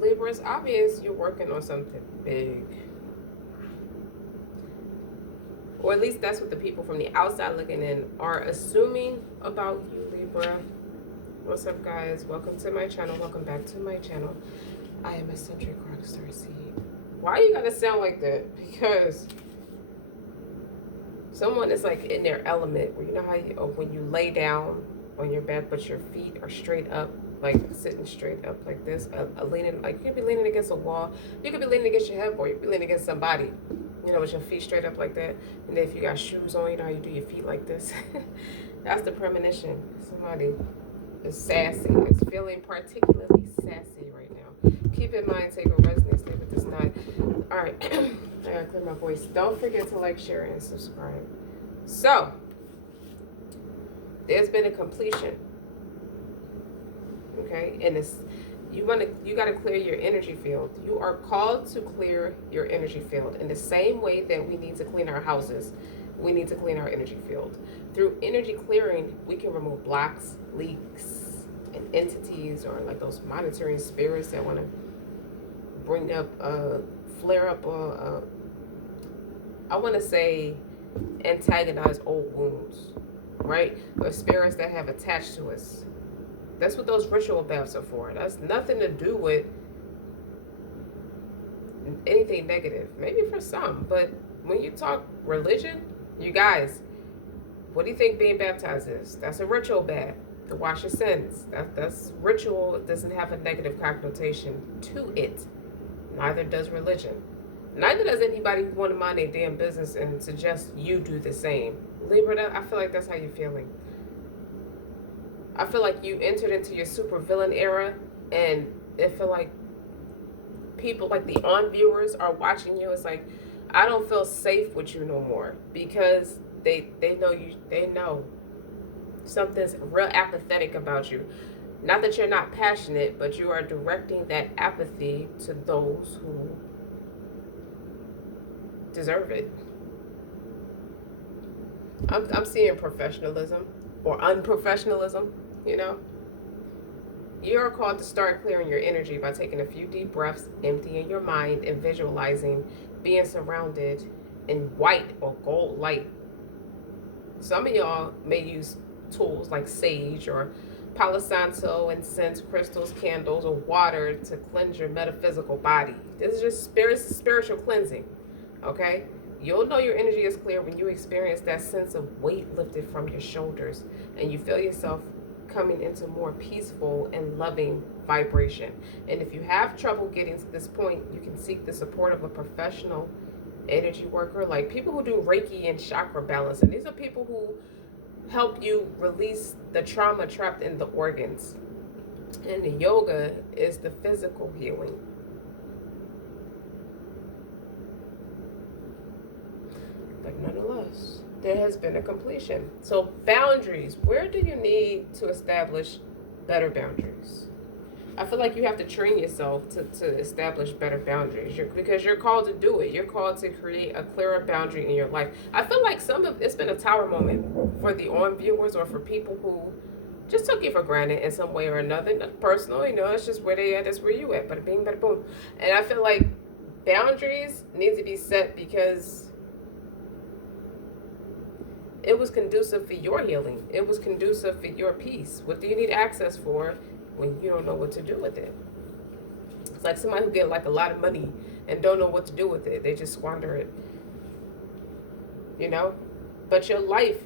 Libra, it's obvious you're working on something big. Or at least that's what the people from the outside looking in are assuming about you, Libra. What's up, guys? Welcome to my channel. Welcome back to my channel. I am eccentric RockStar'Seed. Why you gotta sound like that? Because someone is like in their element, where you know how you, when you lay down on your bed, but your feet are straight up, like sitting straight up like this, leaning, like you could be leaning against a wall, you could be leaning against your headboard, you could be leaning against somebody, you know, with your feet straight up like that. And then if you got shoes on, you know how you do your feet like this. That's the premonition. Somebody is sassy, is feeling particularly sassy right now. Keep in mind, take a resonance, leave it this night. All right, I gotta clear my voice. Don't forget to like, share, and subscribe. So, there's been a completion. Okay, and it's you gotta clear your energy field. You are called to clear your energy field in the same way that we need to clean our houses. We need to clean our energy field. Through energy clearing, we can remove blocks, leaks, and entities, or like those monitoring spirits that want to bring up, flare up, I want to say antagonize old wounds, right? Or spirits that have attached to us. That's what those ritual baths are for. That's nothing to do with anything negative. Maybe for some, but when you talk religion, you guys, what do you think being baptized is? That's a ritual bath to wash your sins. That's ritual. It doesn't have a negative connotation to it. Neither does religion. Neither does anybody who want to mind their damn business and suggest you do the same. Libra, I feel like that's how you're feeling. I feel like you entered into your super villain era, and I feel like people, like the on viewers, are watching you. It's like, I don't feel safe with you no more, because they know something's real apathetic about you. Not that you're not passionate, but you are directing that apathy to those who deserve it. I'm seeing professionalism or unprofessionalism, you know. You're called to start clearing your energy by taking a few deep breaths, emptying your mind, and visualizing being surrounded in white or gold light. Some of y'all may use tools like sage or Palo Santo, incense, crystals, candles, or water to cleanse your metaphysical body. This is just spiritual cleansing, okay? You'll know your energy is clear when you experience that sense of weight lifted from your shoulders and you feel yourself coming into more peaceful and loving vibration. And if you have trouble getting to this point, you can seek the support of a professional energy worker, like people who do Reiki and chakra balance. And these are people who help you release the trauma trapped in the organs. And the yoga is the physical healing. But nonetheless, there has been a completion. So boundaries, where do you need to establish better boundaries? I feel like you have to train yourself to establish better boundaries, because you're called to do it. You're called to create a clearer boundary in your life. I feel like it's been a tower moment for the on viewers, or for people who just took you for granted in some way or another. Not personal, you know, it's just where they at, that's where you at. Bada bing, bada boom. And I feel like boundaries need to be set because it was conducive for your healing. It was conducive for your peace. What do you need access for when you don't know what to do with it? It's like somebody who get like a lot of money and don't know what to do with it. They just squander it, you know? But your life,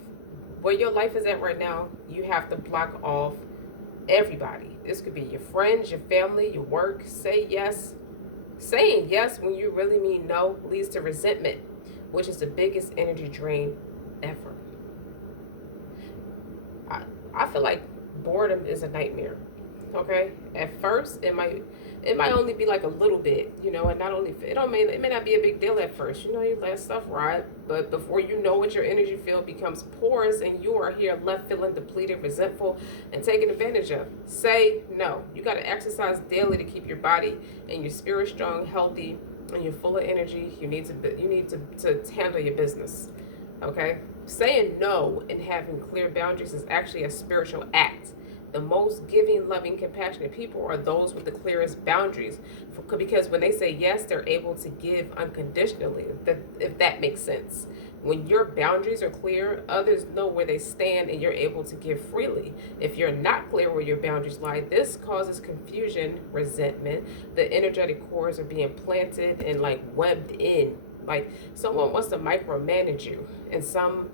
where your life is at right now, you have to block off everybody. This could be your friends, your family, your work. Say yes. Saying yes when you really mean no leads to resentment, which is the biggest energy drain ever. I feel like boredom is a nightmare. Okay, at first it might only be like a little bit, you know, and not only it may not be a big deal at first, you know, you let stuff ride, but before you know it, your energy field becomes porous and you are here left feeling depleted, resentful, and taken advantage of. Say no. You got to exercise daily to keep your body and your spirit strong, healthy, and you're full of energy. You need to handle your business. Okay, saying no and having clear boundaries is actually a spiritual act The most giving, loving, compassionate people are those with the clearest boundaries. Because when they say yes, they're able to give unconditionally, if that makes sense. When your boundaries are clear, others know where they stand and you're able to give freely. If you're not clear where your boundaries lie, this causes confusion, resentment. The energetic cords are being planted and like webbed in. Like someone wants to micromanage you in some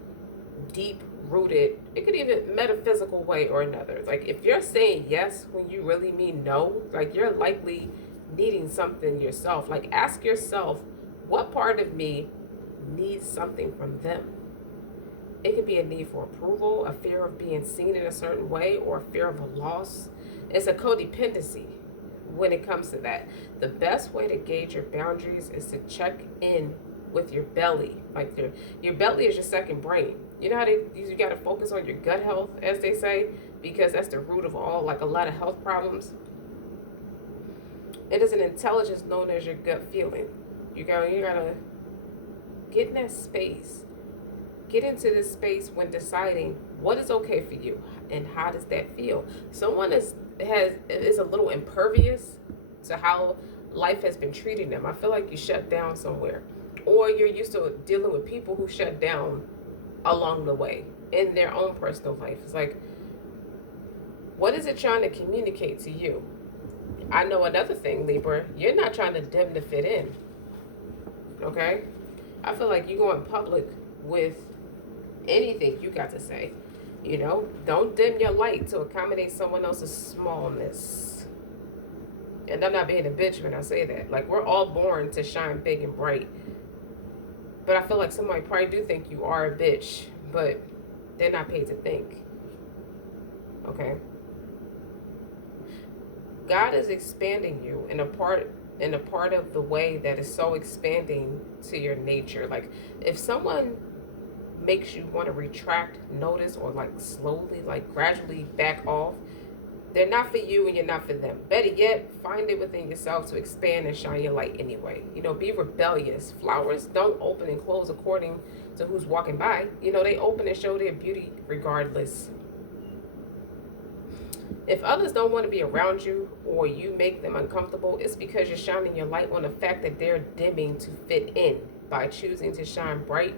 deep rooted, it could even metaphysical way or another. Like if you're saying yes when you really mean no, like you're likely needing something yourself. Like ask yourself, what part of me needs something from them? It could be a need for approval, a fear of being seen in a certain way, or a fear of a loss. It's a codependency when it comes to that. The best way to gauge your boundaries is to check in with your belly. Like your belly is your second brain. You know how you got to focus on your gut health, as they say, because that's the root of all, like a lot of health problems. It is an intelligence known as your gut feeling. You gotta get in that space. Get into this space when deciding what is okay for you and how does that feel. Someone is a little impervious to how life has been treating them. I feel like you shut down somewhere, or you're used to dealing with people who shut down along the way in their own personal life. It's like, what is it trying to communicate to you? I know another thing, Libra, you're not trying to dim to fit in. Okay? I feel like you go in public with anything you got to say. You know, don't dim your light to accommodate someone else's smallness. And I'm not being a bitch when I say that. Like, we're all born to shine big and bright. But I feel like somebody probably do think you are a bitch, but they're not paid to think. Okay? God is expanding you in a part of the way that is so expanding to your nature. Like if someone makes you want to retract, notice, or like slowly, like gradually back off, they're not for you and you're not for them. Better yet, find it within yourself to expand and shine your light anyway. You know, be rebellious. Flowers don't open and close according to who's walking by. You know, they open and show their beauty regardless. If others don't want to be around you or you make them uncomfortable, it's because you're shining your light on the fact that they're dimming to fit in. By choosing to shine bright,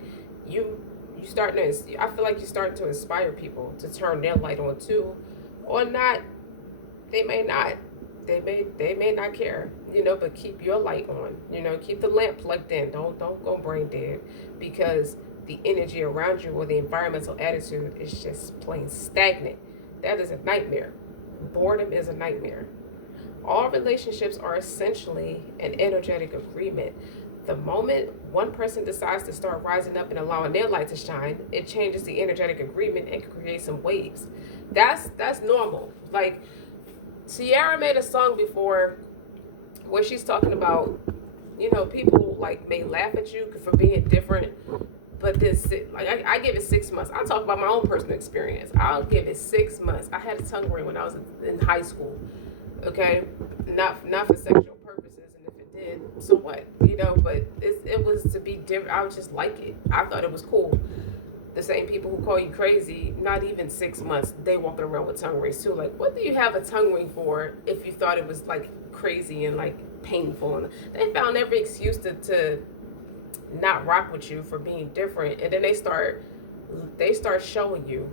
you starting to, I feel like you're starting to inspire people to turn their light on too, or not. They may not. They may not care, you know, but keep your light on. You know, keep the lamp plugged in. Don't go brain dead, because the energy around you or the environmental attitude is just plain stagnant. That is a nightmare. Boredom is a nightmare. All relationships are essentially an energetic agreement. The moment one person decides to start rising up and allowing their light to shine, it changes the energetic agreement and can create some waves. That's normal. Like Sierra made a song before where she's talking about, you know, people like may laugh at you for being different, but this, like I give it 6 months. I'll talk about my own personal experience. I'll give it 6 months. I had a tongue ring when I was in high school. Okay, not for sexual purposes, and if it did, so what? You know, but it was to be different. I would just like it. I thought it was cool. The same people who call you crazy, not even 6 months, they walking around with tongue rings too. Like, what do you have a tongue ring for if you thought it was like crazy and like painful? And they found every excuse to not rock with you for being different, and then they start showing you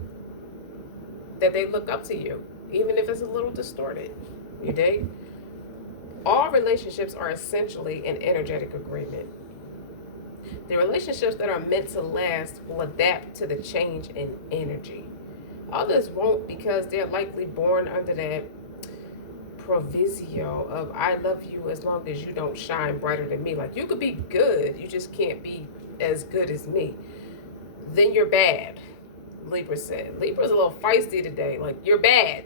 that they look up to you, even if it's a little distorted. You dig? All relationships are essentially an energetic agreement. The relationships that are meant to last will adapt to the change in energy. Others won't, because they're likely born under that proviso of I love you as long as you don't shine brighter than me. Like, you could be good, you just can't be as good as me. Then you're bad, Libra said. Libra's a little feisty today. Like, you're bad.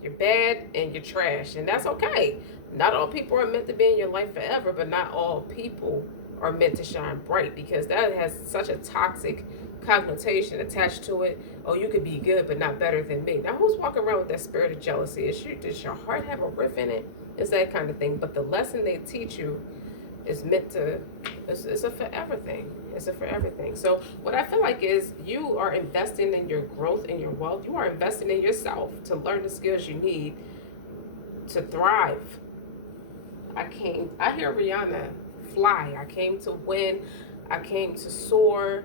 You're bad and you're trash, and that's okay. Not all people are meant to be in your life forever, but not all people are meant to shine bright, because that has such a toxic connotation attached to it. Oh, you could be good but not better than me. Now, who's walking around with that spirit of jealousy? Does your heart have a riff in it? It's that kind of thing. But the lesson they teach you It's meant to, it's a forever thing. It's a forever thing. So what I feel like is you are investing in your growth and your wealth. You are investing in yourself to learn the skills you need to thrive. I hear Rihanna, fly. I came to win. I came to soar.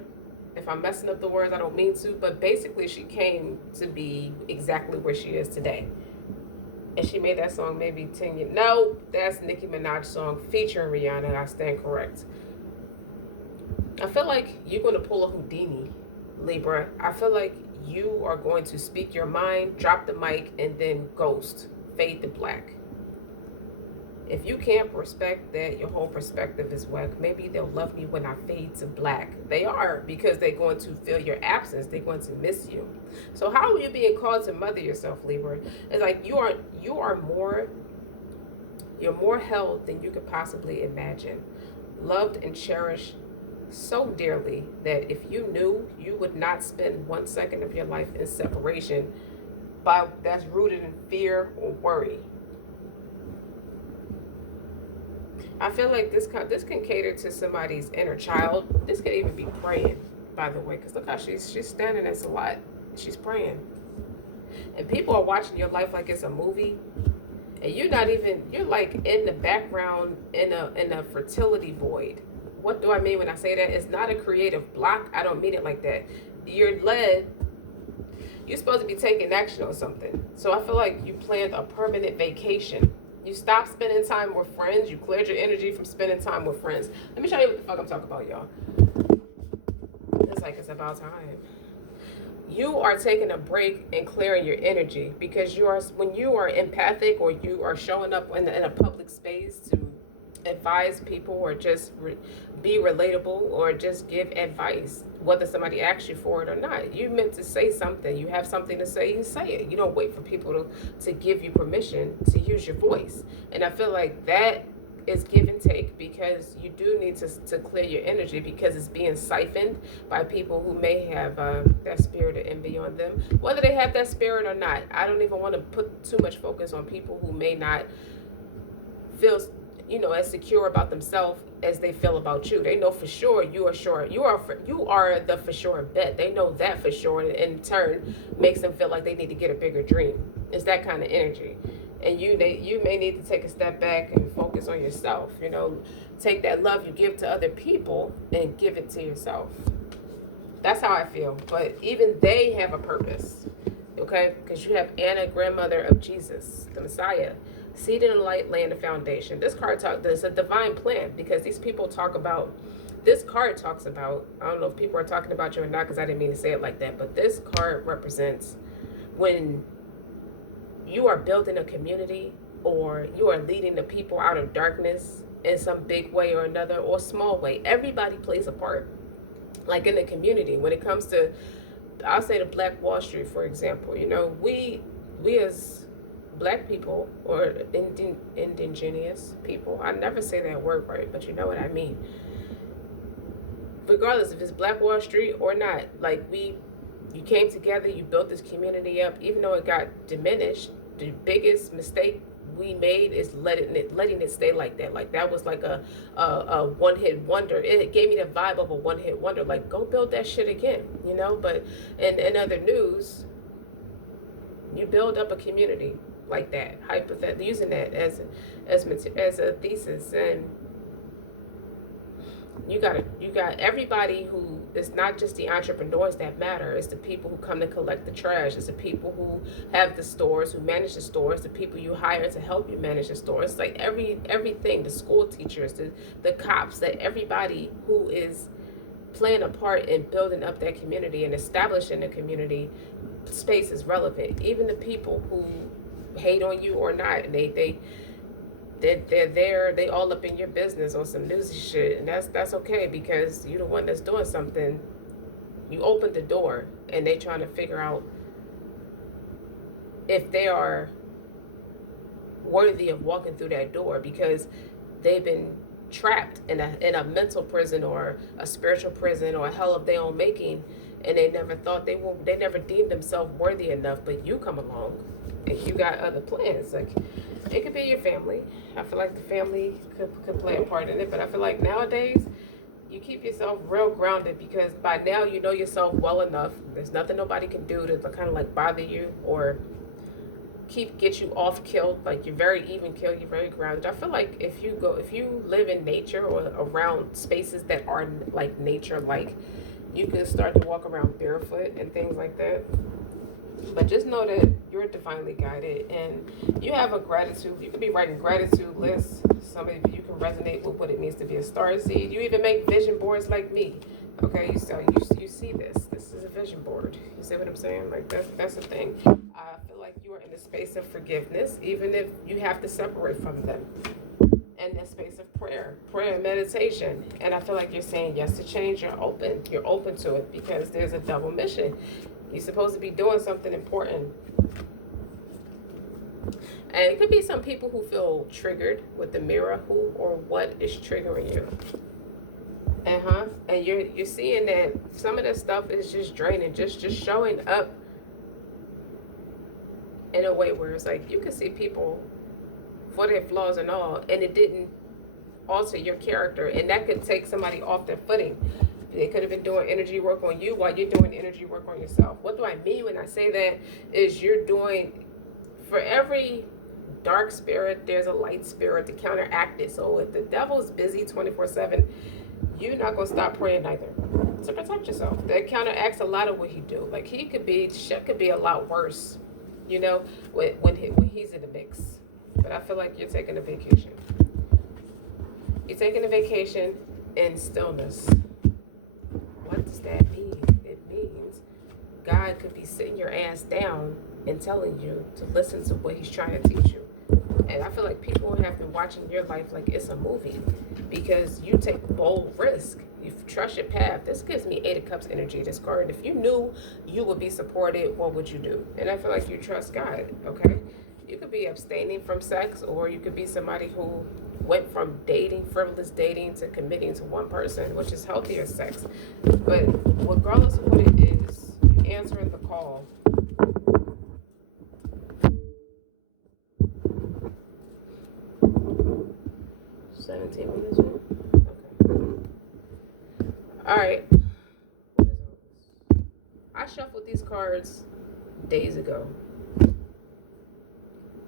If I'm messing up the words, I don't mean to, but basically she came to be exactly where she is today. And she made that song maybe 10 years. No, that's Nicki Minaj's song featuring Rihanna. I stand correct. I feel like you're going to pull a Houdini, Libra. I feel like you are going to speak your mind, drop the mic, and then ghost, fade to black. If you can't respect that your whole perspective is whack, maybe they'll love me when I fade to black. They are, because they're going to feel your absence. They're going to miss you. So how are you being called to mother yourself, Libra? It's like you're more held than you could possibly imagine. Loved and cherished so dearly that if you knew, you would not spend 1 second of your life in separation that's rooted in fear or worry. I feel like this can cater to somebody's inner child. This could even be praying, by the way, because look how she's standing. That's a lot. She's praying, and people are watching your life like it's a movie, and you're like in the background in a fertility void. What do I mean when I say that? It's not a creative block. I don't mean it like that. You're supposed to be taking action on something. So I feel like you planned a permanent vacation. You stopped spending time with friends. You cleared your energy from spending time with friends. Let me show you what the fuck I'm talking about, y'all. It's like it's about time. You are taking a break and clearing your energy because when you are empathic or you are showing up in a public space to advise people or just be relatable or just give advice, whether somebody asks you for it or not. You meant to say something. You have something to say, you say it. You don't wait for people to give you permission to use your voice. And I feel like that is give and take, because you do need to clear your energy, because it's being siphoned by people who may have that spirit of envy on them. Whether they have that spirit or not, I don't even want to put too much focus on people who may not feel as secure about themselves as they feel about you. They know for sure you are the for sure bet. They know that for sure, and in turn makes them feel like they need to get a bigger dream. It's that kind of energy. And you may need to take a step back and focus on yourself. Take that love you give to other people and give it to yourself. That's how I feel. But even they have a purpose, okay? Because you have Anna, grandmother of Jesus, the Messiah, seated in the light, laying the foundation. This card there's a divine plan, because these people this card talks about, I don't know if people are talking about you or not, because I didn't mean to say it like that, but this card represents when you are building a community or you are leading the people out of darkness in some big way or another, or small way. Everybody plays a part. Like in the community, when it comes to, I'll say the Black Wall Street, for example, we as Black people or indigenous people, I never say that word right, but you know what I mean. Regardless if it's Black Wall Street or not, like you came together, you built this community up, even though it got diminished. The biggest mistake we made is letting it stay like that. Like that was like a one-hit wonder. It gave me the vibe of a one-hit wonder. Like, go build that shit again, But in other news, you build up a community like that, hypothetically, using that as a thesis, and you got everybody who is not just the entrepreneurs that matter. It's the people who come to collect the trash. It's the people who have the stores, who manage the stores, the people you hire to help you manage the stores. It's like everything, the school teachers, the cops, that everybody who is playing a part in building up that community and establishing the community space is relevant. Even the people who hate on you or not, and they're there, they all up in your business on some newsy shit, and that's okay, because you're the one that's doing something. You opened the door, and they trying to figure out if they are worthy of walking through that door, because they've been trapped in a mental prison or a spiritual prison or a hell of their own making, and they never thought they never deemed themselves worthy enough. But you come along and you got other plans. Like, It could be your family. I feel like the family could play a part in it, but I feel like nowadays you keep yourself real grounded because by now you know yourself well enough. There's nothing nobody can do to kind of like bother you or get you off killed. Like you're very even killed. You're very grounded. I feel like if you live in nature or around spaces that are like nature, like you can start to walk around barefoot and things like that. But just know that you're divinely guided and you have a gratitude. You could be writing gratitude lists. Some of you can resonate with what it means to be a star seed. You even make vision boards like me. Okay, you see this. This is a vision board. You see what I'm saying? Like that's the thing. I feel like you are in a space of forgiveness, even if you have to separate from them. And the space of prayer and meditation. And I feel like you're saying yes to change. You're open to it because there's a double mission. You're supposed to be doing something important. And it could be some people who feel triggered with the mirror, who or what is triggering you. And you're seeing that some of this stuff is just draining, just showing up in a way where it's like you can see people for their flaws and all, and it didn't alter your character, and that could take somebody off their footing. They could have been doing energy work on you while you're doing energy work on yourself. What do I mean when I say that? Is you're doing, for every dark spirit, there's a light spirit to counteract it. So if the devil's busy 24/7, you're not going to stop praying either to protect yourself. That counteracts a lot of what he do. Like shit could be a lot worse, you know, when he's in the mix. But I feel like you're taking a vacation. You're taking a vacation in stillness. What does that mean? It means God could be sitting your ass down and telling you to listen to what he's trying to teach you. And I feel like people have been watching your life like it's a movie because you take bold risk. You trust your path. This gives me 8 of Cups energy, this card. If you knew you would be supported, what would you do? And I feel like you trust God, okay? You could be abstaining from sex, or you could be somebody who went from frivolous dating to committing to one person, which is healthier sex. But regardless of what it is, you answering the call. 17 minutes. Okay. All right. I shuffled these cards days ago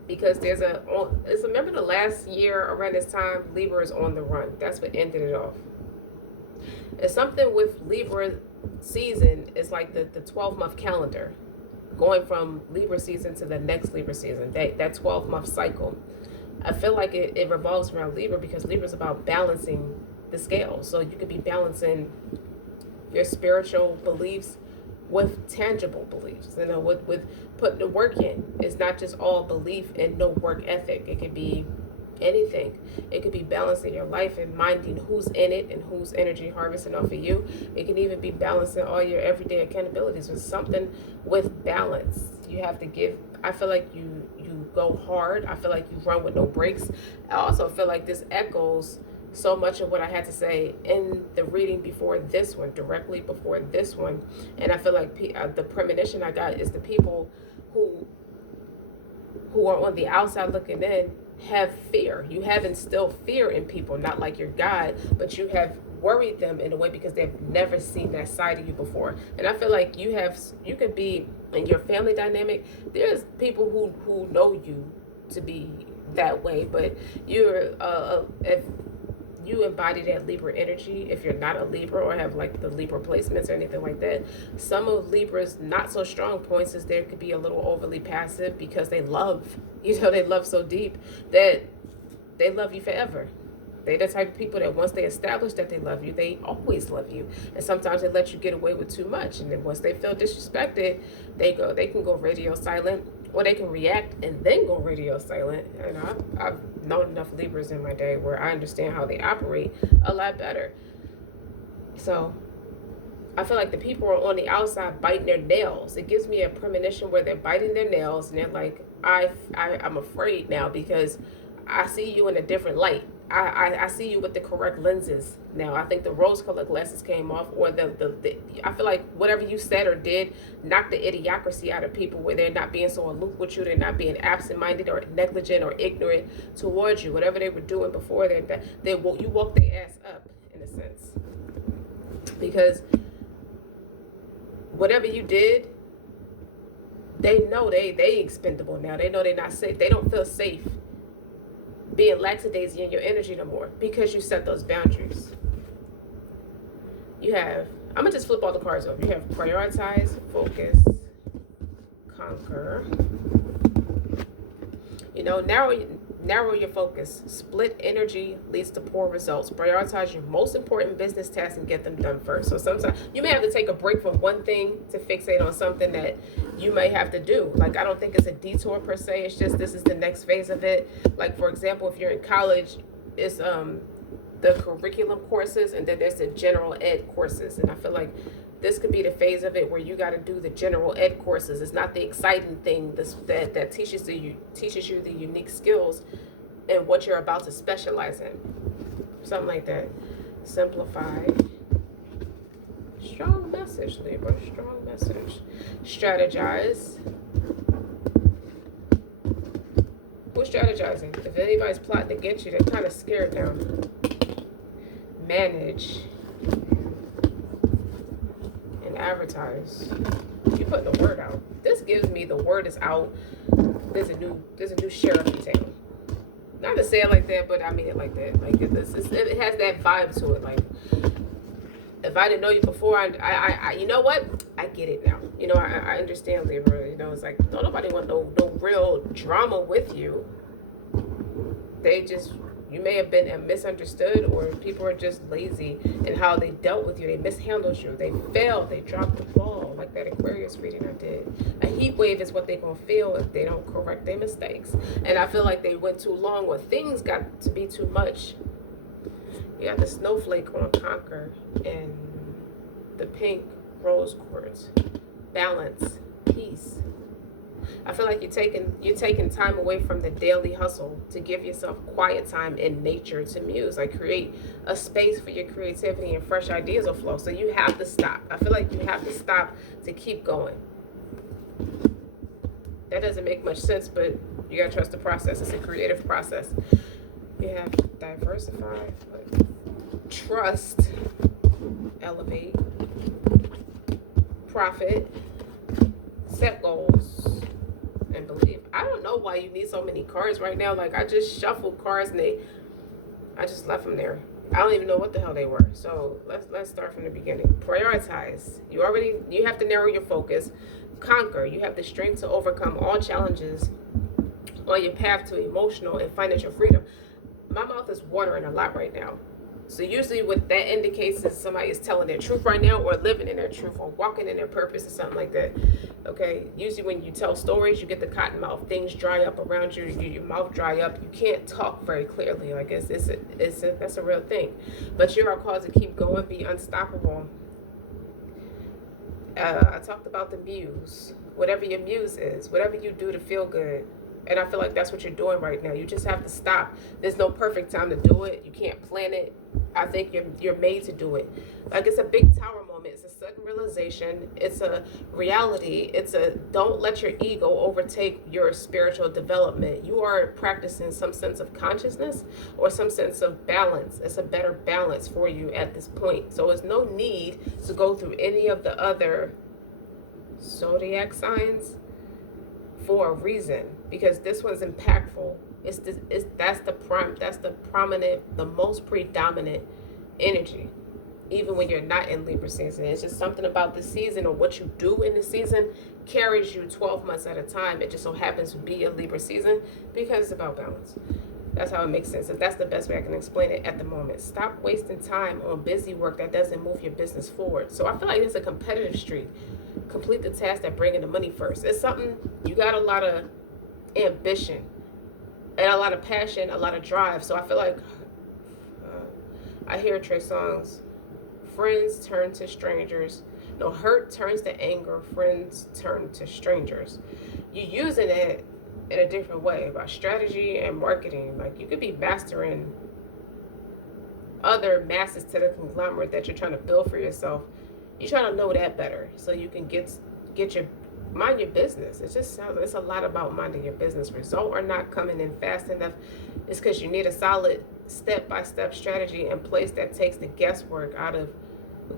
because remember the last year around this time, Libra is on the run. That's what ended it off. It's something with Libra season. It's like the 12-month calendar, going from Libra season to the next Libra season. That 12-month cycle. I feel like it revolves around Libra because Libra is about balancing the scale. So you could be balancing your spiritual beliefs with tangible beliefs, with putting the work in. It's not just all belief and no work ethic. It could be anything. It could be balancing your life and minding who's in it and whose energy harvesting off of you. It can even be balancing all your everyday accountabilities with something with balance. You have to give. I feel like you go hard. I feel like you run with no brakes. I also feel like this echoes so much of what I had to say in the reading before this one, directly before this one. And I feel like the premonition I got is the people who are on the outside looking in have fear. You have instilled fear in people, not like your God, but you have worried them in a way because they've never seen that side of you before. And I feel like you could be in your family dynamic. There's people who know you to be that way, but you're if you embody that Libra energy. If you're not a Libra or have like the Libra placements or anything like that, some of Libra's not so strong points is there could be a little overly passive because they love so deep that they love you forever. They're the type of people that once they establish that they love you, they always love you. And sometimes they let you get away with too much. And then once they feel disrespected, they can go radio silent, or they can react and then go radio silent. And I've known enough Libras in my day where I understand how they operate a lot better. So I feel like the people are on the outside biting their nails. It gives me a premonition where they're biting their nails and they're like, I'm afraid now because I see you in a different light. I see you with the correct lenses now. I think the rose-colored glasses came off, or the I feel like whatever you said or did knocked the idiocracy out of people, where they're not being so aloof with you, they're not being absent-minded or negligent or ignorant towards you. Whatever they were doing before, you walk their ass up in a sense, because whatever you did, they know they expendable now. They know they're not safe. They don't feel safe being lackadaisy in your energy no more, because you set those boundaries. You have, I'm gonna just flip all the cards over. You have prioritize, focus, conquer. You know, narrow your focus. Split energy leads to poor results. Prioritize your most important business tasks and get them done first. So sometimes you may have to take a break from one thing to fixate on something that you may have to do. Like, I don't think it's a detour per se. It's just, this is the next phase of it. Like, for example, if you're in college, it's the curriculum courses, and then there's the general ed courses. And I feel like this could be the phase of it where you got to do the general ed courses. It's not the exciting thing that teaches you the unique skills and what you're about to specialize in. Something like that. Simplify. Strong message, Libra. Strong message. Strategize. Who's strategizing? If anybody's plotting against you, they're kind of scared now. Manage. Advertise. You putting the word out. This gives me the word is out. There's a new sheriff in town. Not to say it like that, but I mean it like that. Like, it has that vibe to it. Like, if I didn't know you before, I you know what? I get it now. You know, I understand, Libra. You know, it's like, don't nobody want no real drama with you. They just, you may have been misunderstood, or people are just lazy in how they dealt with you. They mishandled you. They failed. They dropped the ball, like that Aquarius reading I did. A heat wave is what they're going to feel if they don't correct their mistakes. And I feel like they went too long, where things got to be too much. You got the snowflake on conquer, and the pink rose quartz. Balance, peace. I feel like you're taking time away from the daily hustle to give yourself quiet time in nature to muse. Like, create a space for your creativity and fresh ideas will flow. So you have to stop. I feel like you have to stop to keep going. That doesn't make much sense, but you gotta trust the process. It's a creative process. You have diversify, trust, elevate, profit, set goals, and believe. I don't know why you need so many cards right now. Like, I just shuffled cards and I just left them there. I don't even know what the hell they were. So let's start from the beginning. Prioritize. You have to narrow your focus. Conquer. You have the strength to overcome all challenges on your path to emotional and financial freedom. My mouth is watering a lot right now. So usually what that indicates is somebody is telling their truth right now, or living in their truth, or walking in their purpose, or something like that. Okay? Usually when you tell stories, you get the cotton mouth. Things dry up around you. Your mouth dry up. You can't talk very clearly. Like, that's a real thing. But you are called to keep going, be unstoppable. I talked about the muse. Whatever your muse is, whatever you do to feel good. And I feel like that's what you're doing right now. You just have to stop. There's no perfect time to do it. You can't plan it. I think you're made to do it. Like, it's a big tower moment. It's a sudden realization. It's a reality. It's a, don't let your ego overtake your spiritual development. You are practicing some sense of consciousness or some sense of balance. It's a better balance for you at this point. So there's no need to go through any of the other zodiac signs for a reason, because this one's impactful. That's the prominent, the most predominant energy, even when you're not in Libra season. It's just something about the season, or what you do in the season, carries you 12 months at a time. It just so happens to be a Libra season because it's about balance. That's how it makes sense. And that's the best way I can explain it at the moment. Stop wasting time on busy work that doesn't move your business forward. So I feel like it's a competitive streak. Complete the task that bring in the money first. It's something, you got a lot of ambition and a lot of passion, a lot of drive. So I feel like I hear Trey songs. Friends turn to strangers. No, hurt turns to anger. Friends turn to strangers. You're using it in a different way, about strategy and marketing. Like, you could be mastering other masses to the conglomerate that you're trying to build for yourself, you're trying to know that better so you can get your mind your business. It just sounds, it's a lot about minding your business. Result or not coming in fast enough is because you need a solid step-by-step strategy in place that takes the guesswork out of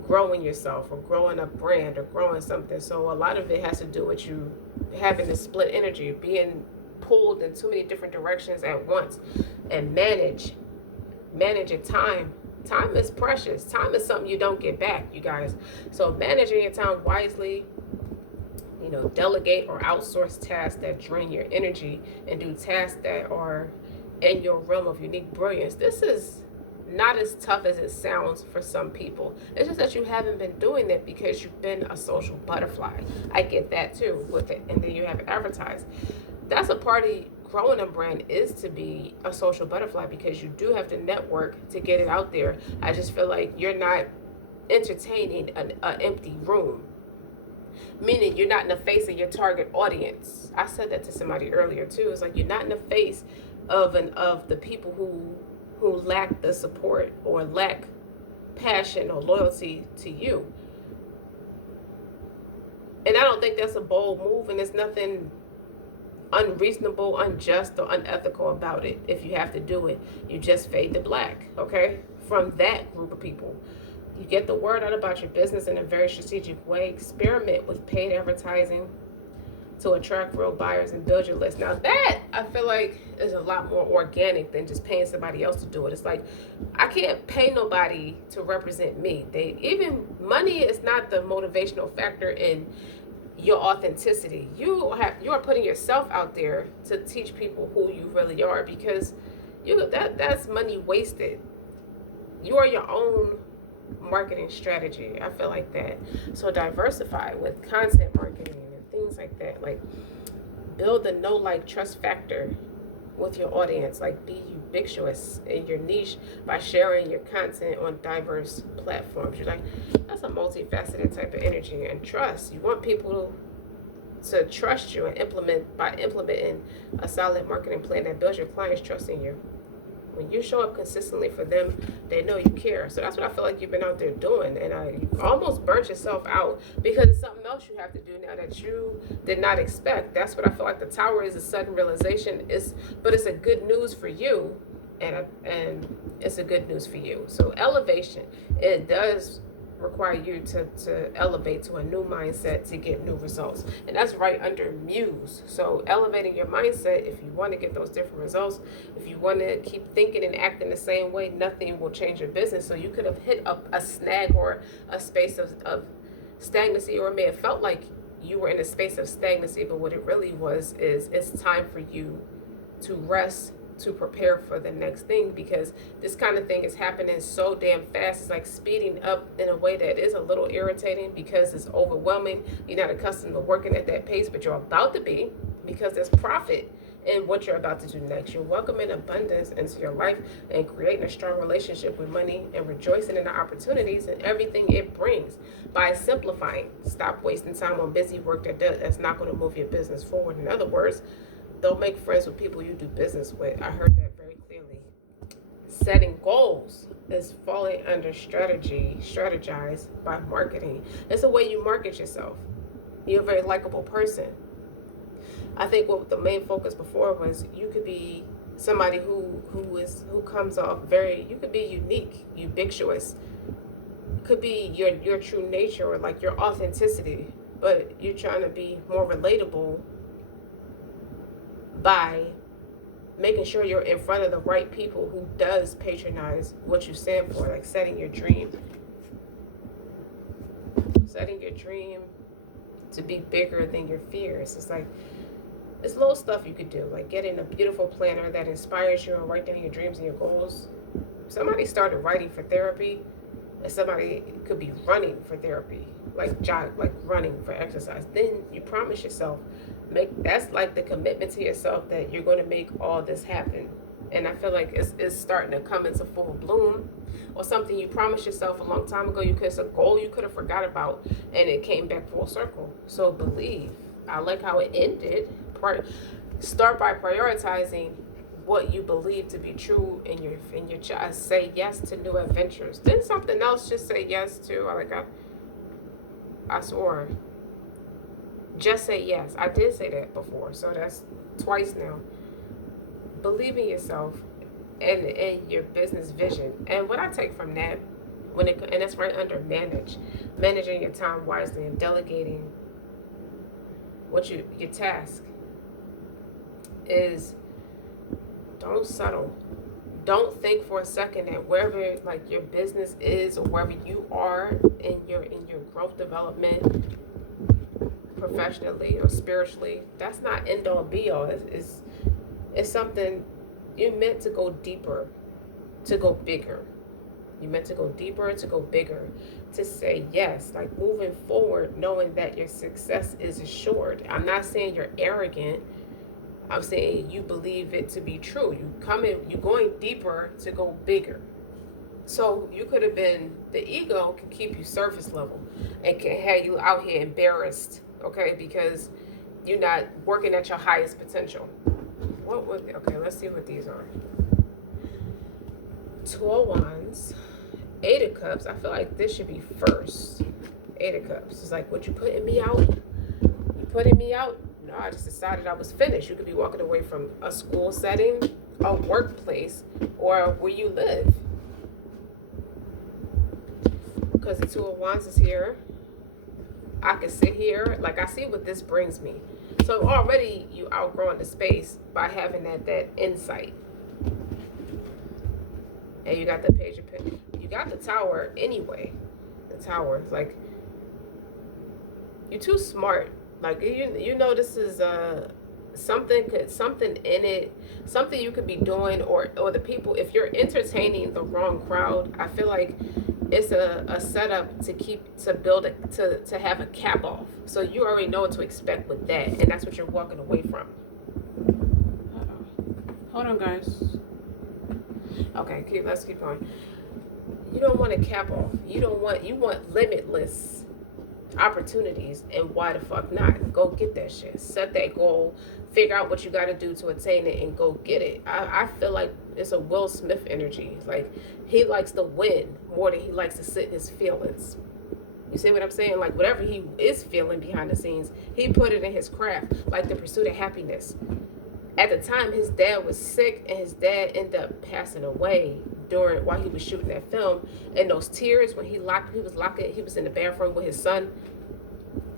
growing yourself or growing a brand or growing something. So a lot of it has to do with you having this split energy, being pulled in too many different directions at once, and manage your time. Time is precious. Time is something you don't get back, you guys. So managing your time wisely, delegate or outsource tasks that drain your energy and do tasks that are in your realm of unique brilliance. This is not as tough as it sounds for some people. It's just that you haven't been doing it because you've been a social butterfly. I get that too with it. And then you have advertised. That's a part of growing a brand, is to be a social butterfly, because you do have to network to get it out there. I just feel like you're not entertaining an empty room. Meaning you're not in the face of your target audience. I said that to somebody earlier too. It's like you're not in the face of the people who lack the support or lack passion or loyalty to you. And I don't think that's a bold move, and there's nothing unreasonable, unjust, or unethical about it. If you have to do it, you just fade to black, okay? From that group of people. You get the word out about your business in a very strategic way. Experiment with paid advertising to attract real buyers and build your list. Now that, I feel like, is a lot more organic than just paying somebody else to do it. It's like, I can't pay nobody to represent me. Money is not the motivational factor in your authenticity. You are putting yourself out there to teach people who you really are, because that's money wasted. You are your own marketing strategy. I feel like that. So diversify with content marketing and things like that. Like, build the know, like, trust factor with your audience. Like, be ubiquitous in your niche by sharing your content on diverse platforms. You're like, that's a multifaceted type of energy. And trust, you want people to trust you, and implementing a solid marketing plan that builds your clients' trust in you. When you show up consistently for them, they know you care. So that's what I feel like you've been out there doing. And you almost burnt yourself out because it's something else you have to do now that you did not expect. That's what I feel like the tower is, a sudden realization. But it's a good news for you, and it's a good news for you. So elevation, it does require you to elevate to a new mindset to get new results. And that's right under Muse. So elevating your mindset, if you want to get those different results, if you want to keep thinking and acting the same way, nothing will change your business. So you could have hit up a snag or a space of stagnancy, or it may have felt like you were in a space of stagnancy, but what it really was is it's time for you to rest, to prepare for the next thing, because this kind of thing is happening so damn fast. It's like speeding up in a way that is a little irritating because it's overwhelming. You're not accustomed to working at that pace, but you're about to be, because there's profit in what you're about to do next. You're welcoming abundance into your life and creating a strong relationship with money and rejoicing in the opportunities and everything it brings by simplifying. Stop wasting time on busy work that's not going to move your business forward. In other words, don't make friends with people you do business with. I heard that very clearly. Setting goals is falling under strategize by marketing. It's the way you market yourself. You're a very likable person. I think what the main focus before was, you could be somebody who comes off very, you could be unique, ubiquitous. Could be your true nature, or like your authenticity, but you're trying to be more relatable by making sure you're in front of the right people who does patronize what you stand for. Like setting your dream to be bigger than your fears. It's like, it's little stuff you could do, like getting a beautiful planner that inspires you and write down your dreams and your goals. Somebody started writing for therapy, and somebody could be running for therapy, like running for exercise. Then you promise yourself, that's like the commitment to yourself that you're going to make all this happen. And I feel like it's starting to come into full bloom, or something you promised yourself a long time ago. It's a goal you could have forgot about, and it came back full circle. So believe. I like how it ended. Start by prioritizing what you believe to be true in your child. Say yes to new adventures. Then something else just say yes to. I swore. Just say yes. I did say that before, so that's twice now. Believe in yourself and in your business vision. And what I take from that, and that's right under managing your time wisely and delegating your task is, don't settle. Don't think for a second that wherever like your business is or wherever you are in your growth development, professionally or spiritually, that's not end all be all. It's something you're meant to go deeper, to go bigger. You're meant to go deeper, to go bigger, to say yes, like moving forward, knowing that your success is assured. I'm not saying you're arrogant. I'm saying you believe it to be true. You're going deeper to go bigger. So you could have been, the ego can keep you surface level and can have you out here embarrassed, okay, because you're not working at your highest potential. Okay, let's see what these are. Two of Wands, Eight of Cups. I feel like this should be first. Eight of Cups. It's like, what you putting me out? You putting me out? No, I just decided I was finished. You could be walking away from a school setting, a workplace, or where you live. Because the Two of Wands is here. I can sit here, like I see what this brings me. So already you outgrowing the space by having that insight. And you got the Page of Pentacles. You got the Tower anyway. The Tower, like, you're too smart. Like you know this is something in it, something you could be doing, or the people, if you're entertaining the wrong crowd, I feel like it's a setup to have a cap off. So you already know what to expect with that, and that's what you're walking away from. Hold on, guys. Okay, let's keep going. You don't want to cap off. You want limitless opportunities, and why the fuck not? Go get that shit. Set that goal. Figure out what you got to do to attain it, and go get it. I feel like it's a Will Smith energy. Like, he likes to win more than he likes to sit in his feelings. You see what I'm saying? Like, whatever he is feeling behind the scenes, he put it in his craft, like the pursuit of happiness. At the time, his dad was sick, and his dad ended up passing away while he was shooting that film. And those tears when he was in the bathroom with his son,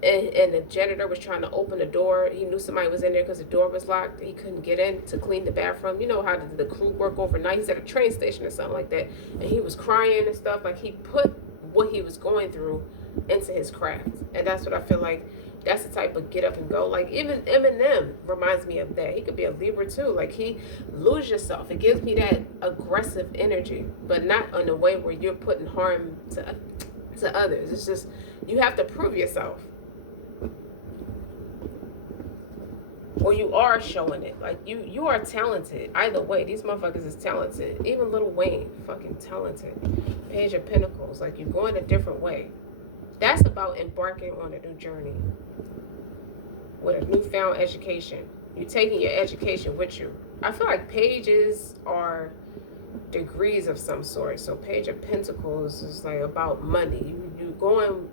and the janitor was trying to open the door. He knew somebody was in there because the door was locked. He couldn't get in to clean the bathroom. You know how the crew work overnight. He's at a train station or something like that, and he was crying and stuff. Like, he put what he was going through into his craft, and that's what I feel like. That's the type of get up and go. Like, even Eminem reminds me of that. He could be a Libra too. Like, he lose yourself. It gives me that aggressive energy, but not in a way where you're putting harm to others. It's just, you have to prove yourself. Or you are showing it. Like, you are talented. Either way, these motherfuckers is talented. Even Lil Wayne, fucking talented. Page of Pentacles. Like, you're going a different way. That's about embarking on a new journey with a newfound education. You're taking your education with you. I feel like pages are degrees of some sort. So Page of Pentacles is like about money. You're going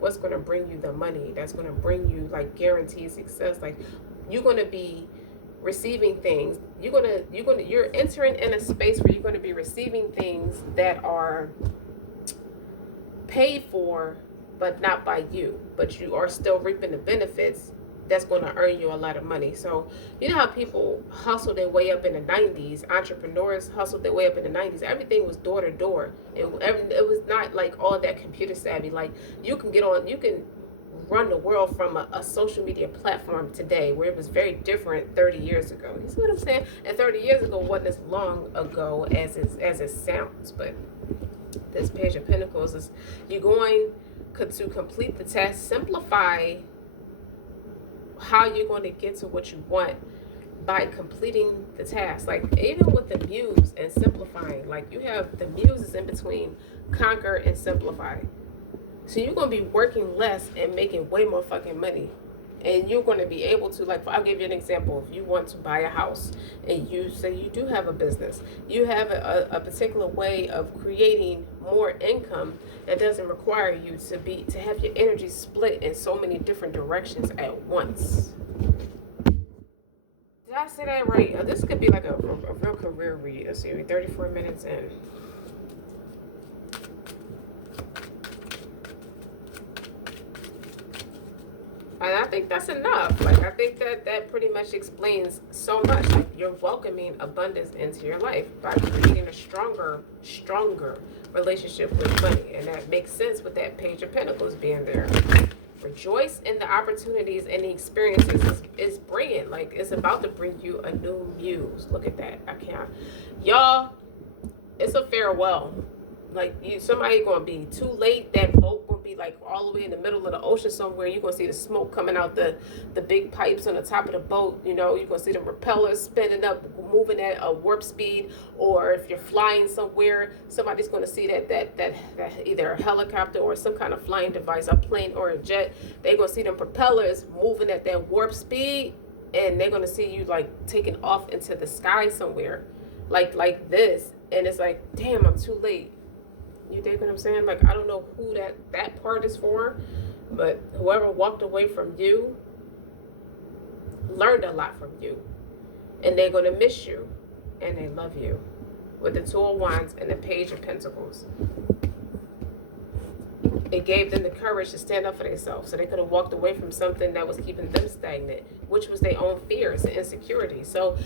what's going to bring you the money. That's going to bring you, like, guaranteed success. Like, you're going to be receiving things. You're entering in a space where you're going to be receiving things that are paid for, but not by you, but you are still reaping the benefits. That's going to earn you a lot of money. So you know how people hustle their way up in the 90s, entrepreneurs hustled their way up in the 90s. Everything was door to door. It was not like all that computer savvy. Like, you can run the world from a social media platform today, where it was very different 30 years ago. You see what I'm saying? And 30 years ago wasn't as long ago as it sounds. But this Page of Pentacles is, you're going to complete the task, simplify how you're going to get to what you want by completing the task. Like, even with the muse and simplifying, like, you have the muses in between conquer and simplify. So you're going to be working less and making way more fucking money. And you're going to be able to, like, I'll give you an example. If you want to buy a house and you say you do have a business, you have a particular way of creating more income that doesn't require you to have your energy split in so many different directions at once. Did I say that right? This could be like a real career read. Let's see, we're 34 minutes in. And I think that's enough. Like, I think that pretty much explains so much. Like, you're welcoming abundance into your life by creating a stronger relationship with money. And that makes sense with that Page of Pentacles being there. Rejoice in the opportunities and the experiences is bringing. Like, it's about to bring you a new muse. Look at that. I can't. Y'all, it's a farewell. Like, somebody gonna be too late. That boat gonna be like all the way in the middle of the ocean somewhere. You're gonna see the smoke coming out the big pipes on the top of the boat. You know, you're gonna see the propellers spinning up, moving at a warp speed. Or if you're flying somewhere, somebody's gonna see that either a helicopter or some kind of flying device, a plane or a jet. They're gonna see them propellers moving at that warp speed, and they're gonna see you like taking off into the sky somewhere, like this. And it's like, damn, I'm too late. You dig what I'm saying? Like, I don't know who that part is for, but whoever walked away from you learned a lot from you, and they're going to miss you, and they love you. With the Two of Wands and the Page of Pentacles, it gave them the courage to stand up for themselves, so they could have walked away from something that was keeping them stagnant, which was their own fears and insecurities. So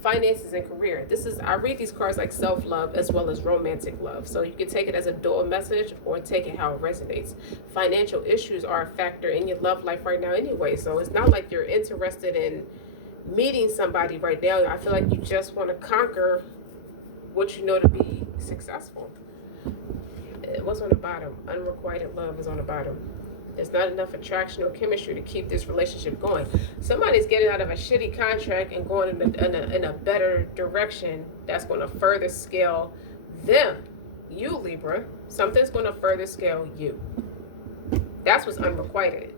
finances and career. I read these cards like self-love as well as romantic love. So you can take it as a dual message or take it how it resonates. Financial issues are a factor in your love life right now anyway. So it's not like you're interested in meeting somebody right now. I feel like you just want to conquer what you know to be successful. What's on the bottom? Unrequited love is on the bottom. There's not enough attraction or chemistry to keep this relationship going. Somebody's getting out of a shitty contract and going in a better direction that's going to further scale them. You, Libra. Something's going to further scale you. That's what's unrequited.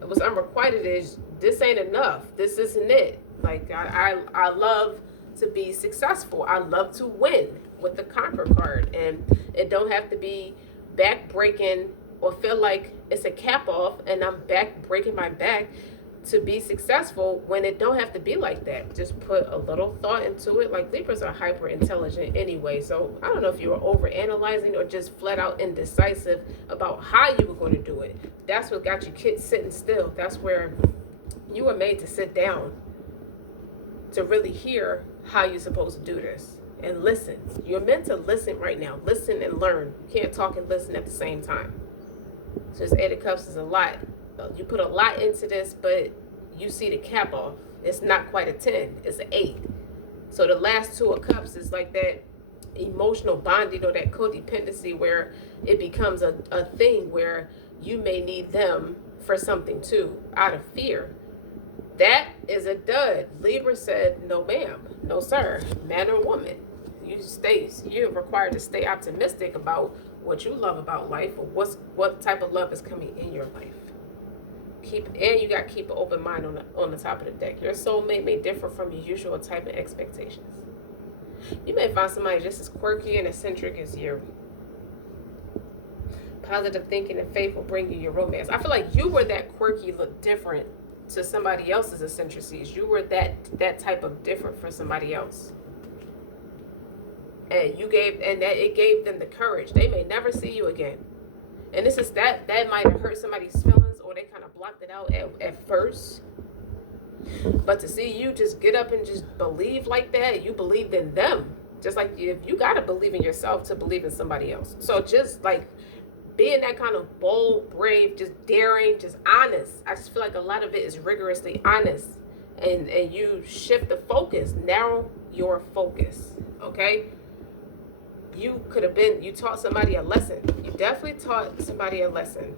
What's unrequited is this ain't enough. This isn't it. Like, I love to be successful. I love to win with the Conquer card. And it don't have to be back-breaking or feel like it's a cap off and I'm breaking my back to be successful, when it don't have to be like that. Just put a little thought into it. Like, Libras are hyper intelligent anyway, so I don't know if you were over analyzing or just flat out indecisive about how you were going to do it. That's what got you kids sitting still. That's where you were made to sit down to really hear how you're supposed to do this and listen. You're meant to listen right now. Listen and learn. You can't talk and listen at the same time. So this Eight of Cups is a lot. You put a lot into this, but you see the cap off. It's not quite a 10. It's an 8. So the last Two of Cups is like that emotional bonding or that codependency where it becomes a thing where you may need them for something too, out of fear. That is a dud. Libra said, no ma'am, no sir, man or woman. You're required to stay optimistic about what you love about life, or what type of love is coming in your life. You got to keep an open mind on the top of the deck. Your soulmate may differ from your usual type of expectations. You may find somebody just as quirky and eccentric as you. Positive thinking and faith will bring you your romance. I feel like you were that quirky, look different to somebody else's eccentricities. You were that type of different for somebody else. And it gave them the courage. They may never see you again. And this is that might have hurt somebody's feelings, or they kind of blocked it out at first. But to see you just get up and just believe like that, you believed in them. Just like you gotta believe in yourself to believe in somebody else. So just like being that kind of bold, brave, just daring, just honest. I just feel like a lot of it is rigorously honest. And you shift the focus, narrow your focus. Okay? You taught somebody a lesson. You definitely taught somebody a lesson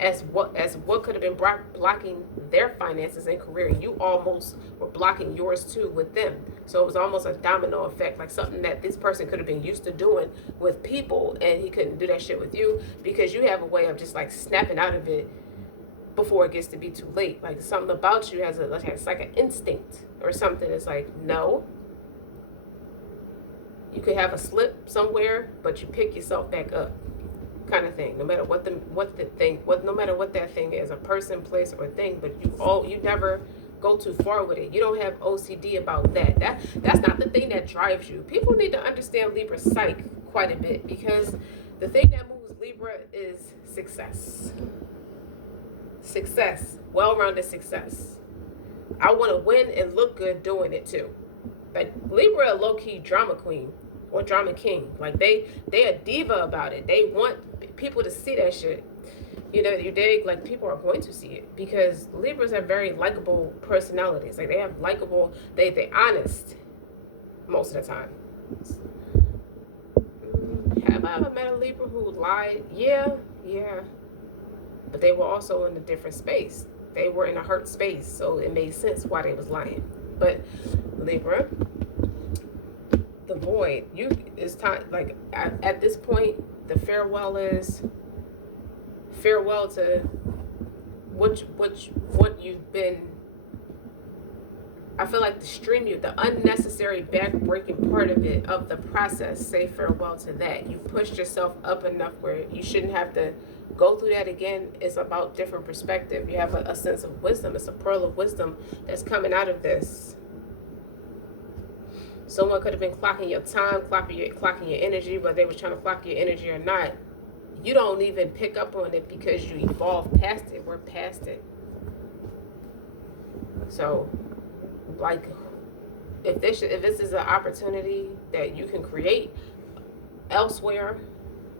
as what could have been blocking their finances and career. You almost were blocking yours too with them. So it was almost a domino effect, like something that this person could have been used to doing with people, and he couldn't do that shit with you because you have a way of just like snapping out of it before it gets to be too late. Like something about you has it's like an instinct or something. It's like, no. You could have a slip somewhere, but you pick yourself back up, kind of thing. No matter no matter what that thing is, a person, place, or thing. But you never go too far with it. You don't have OCD about that. That's not the thing that drives you. People need to understand Libra psyche quite a bit, because the thing that moves Libra is success. Success, well-rounded success. I want to win and look good doing it too. Like Libra, a low-key drama queen or drama king. Like they a diva about it. They want people to see that shit. You know, you dig? Like people are going to see it, because Libras have very likable personalities. Like they have likable, they honest most of the time. Have I ever met a Libra who lied? Yeah. But they were also in a different space. They were in a hurt space, so it made sense why they was lying. But Libra, the void, it's time. Like at this point, the farewell is farewell to what you've been. I feel like the unnecessary back-breaking part of the process, say farewell to that. You pushed yourself up enough where you shouldn't have to go through that again. It's about different perspective. You have a sense of wisdom. It's a pearl of wisdom that's coming out of this. Someone could have been clocking your time, clocking your energy, whether they were trying to clock your energy or not. You don't even pick up on it because you evolved past it. We're past it. So, like, if this is an opportunity that you can create elsewhere,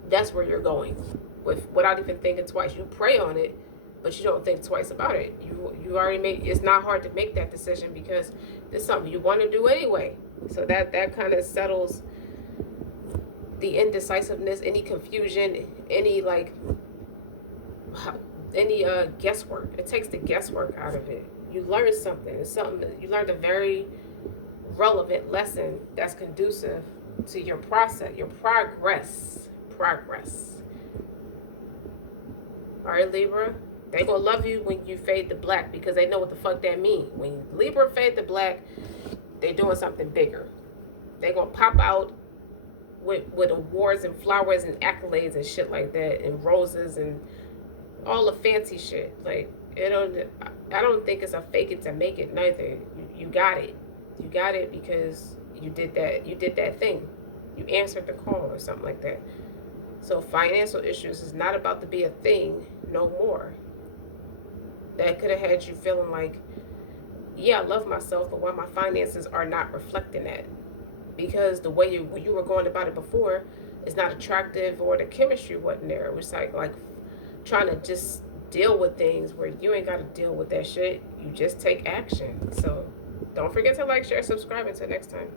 that's where you're going, without even thinking twice. You pray on it, but you don't think twice about it. You already made. It's not hard to make that decision, because it's something you want to do anyway. So that kind of settles the indecisiveness, any confusion, any guesswork. It takes the guesswork out of it. You learn something. It's something you learned, a very relevant lesson that's conducive to your process, your progress. All right, Libra, they gonna love you when you fade to black, because they know what the fuck that means. When Libra fade to black, they doing something bigger. They gonna pop out with awards and flowers and accolades and shit like that, and roses and all the fancy shit. Like, I don't think it's a fake it to make it neither. You got it. You got it because you did that thing. You answered the call or something like that. So financial issues is not about to be a thing no more. That could have had you feeling like, yeah, I love myself, but why my finances are not reflecting that. Because the way you were going about it before is not attractive, or the chemistry wasn't there. It was like trying to just deal with things where you ain't got to deal with that shit. You just take action. So don't forget to like, share, subscribe. Until next time.